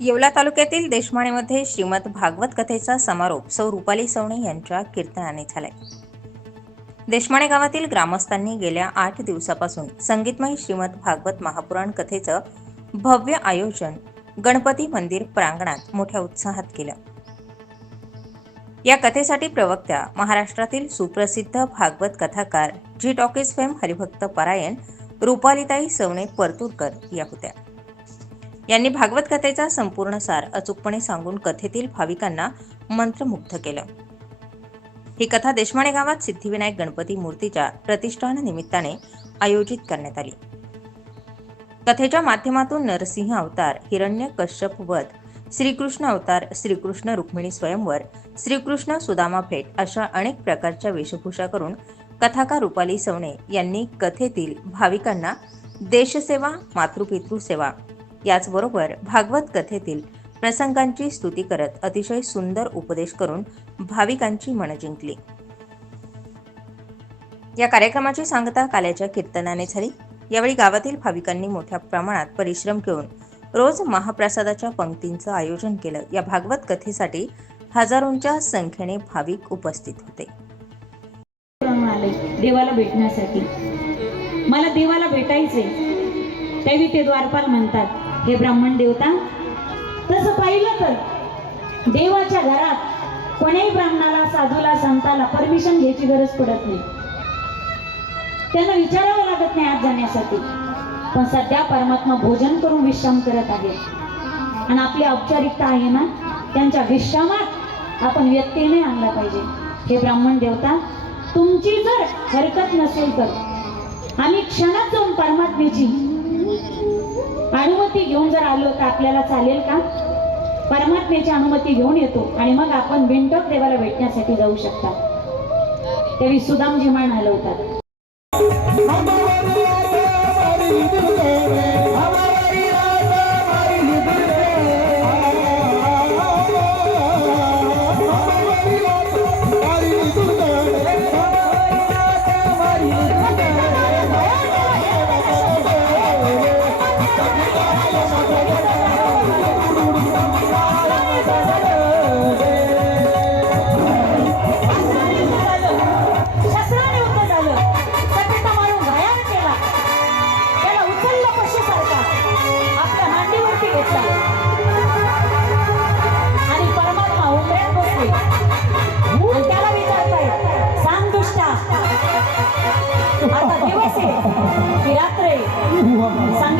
येवला तालुक्यातील देशमाणेमध्ये श्रीमद भागवत कथेचा समारोप सौ रुपाली सवणे यांच्या कीर्तनाने झालाय. देशमाणे गावातील ग्रामस्थांनी गेल्या आठ दिवसापासून संगीतमय श्रीमद भागवत महापुराण कथेचं भव्य आयोजन गणपती मंदिर प्रांगणात मोठ्या उत्साहात केलं. या कथेसाठी प्रवक्त्या महाराष्ट्रातील सुप्रसिद्ध भागवत कथाकार जी टॉकीज फेम हरिभक्त परायण रुपालीताई सवणे परतूरकर या होत्या. यांनी भागवत कथेचा संपूर्ण सार अचूकपणे सांगून कथेतील भाविकांना मंत्रमुग्ध केलं. ही कथा देशमाणे गावात सिद्धिविनायक गणपती मूर्तीच्या प्रतिष्ठान निमित्ताने आयोजित करण्यात आली. कथेच्या माध्यमातून नरसिंह अवतार हिरण्य कश्यप वध श्रीकृष्ण अवतार श्रीकृष्ण रुक्मिणी स्वयंवर श्रीकृष्ण सुदामा भेट अशा अनेक प्रकारच्या वेशभूषा करून कथाकार रुपाली सवणे यांनी कथेतील भाविकांना देशसेवा मातृपितृ सेवा याचबरोबर भागवत कथेतील प्रसंगांची स्तुती करत अतिशय सुंदर उपदेश करून भाविकांची मनं जिंकली. या कार्यक्रमाची सांगता काल्याच्या कीर्तनाने झाली. यावेळी गावातील भाविकांनी मोठ्या प्रमाणात परिश्रम घेऊन रोज महाप्रसादाच्या पंक्तींचं आयोजन केलं. या भागवत कथेसाठी हजारोंच्या संख्येने भाविक उपस्थित होते. देवाला भेटण्यासाठी. मला देवाला भेटायचे त्यावेळी ते द्वारपाल म्हणतात. हे ब्राह्मण देवता. तसं पाहिलं तर देवाच्या घरात कोणीही ब्राह्मणाला साधूला संताला परमिशन घ्यायची गरज पडत नाही. त्यांना विचारावं लागत नाही आत जाण्यासाठी. पण सध्या परमात्मा भोजन करून विश्राम करत आहे. आणि आपली औपचारिकता आहे ना त्यांच्या विश्रामात आपण व्यक्तीने आणला पाहिजे. हे ब्राह्मण देवता तुमची जर हरकत नसेल तर आम्ही क्षणात जाऊन परमात्म्याची अनुमती घेऊन जर आलो तर आपल्याला चालेल का? परमात्म्याची अनुमती घेऊन येतो आणि मग आपण बिंटक देवाला भेटण्यासाठी जाऊ शकता. त्यावेळी सुदामजी मान हलवतात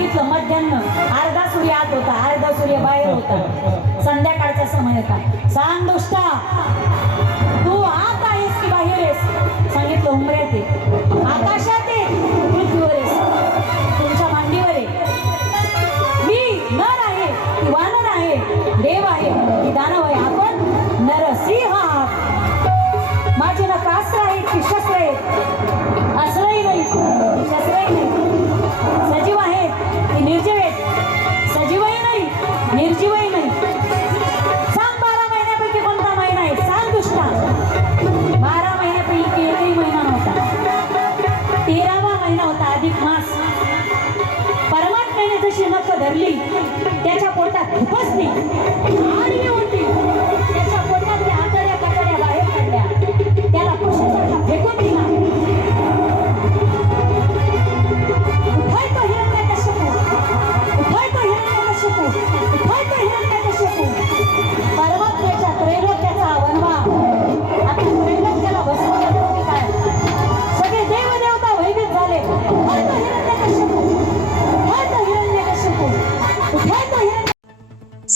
आहे सांगितलं मध्यान्न अर्धा सूर्य आत होता अर्धा सूर्य बाहेर होता. संध्याकाळचा समय होता. सांग दुष्टा तू आत आहेस की बाहेर आहेस? सांगितलं उमऱ्यात नख धरली त्याच्या पोटात खुपसली आडवी होती.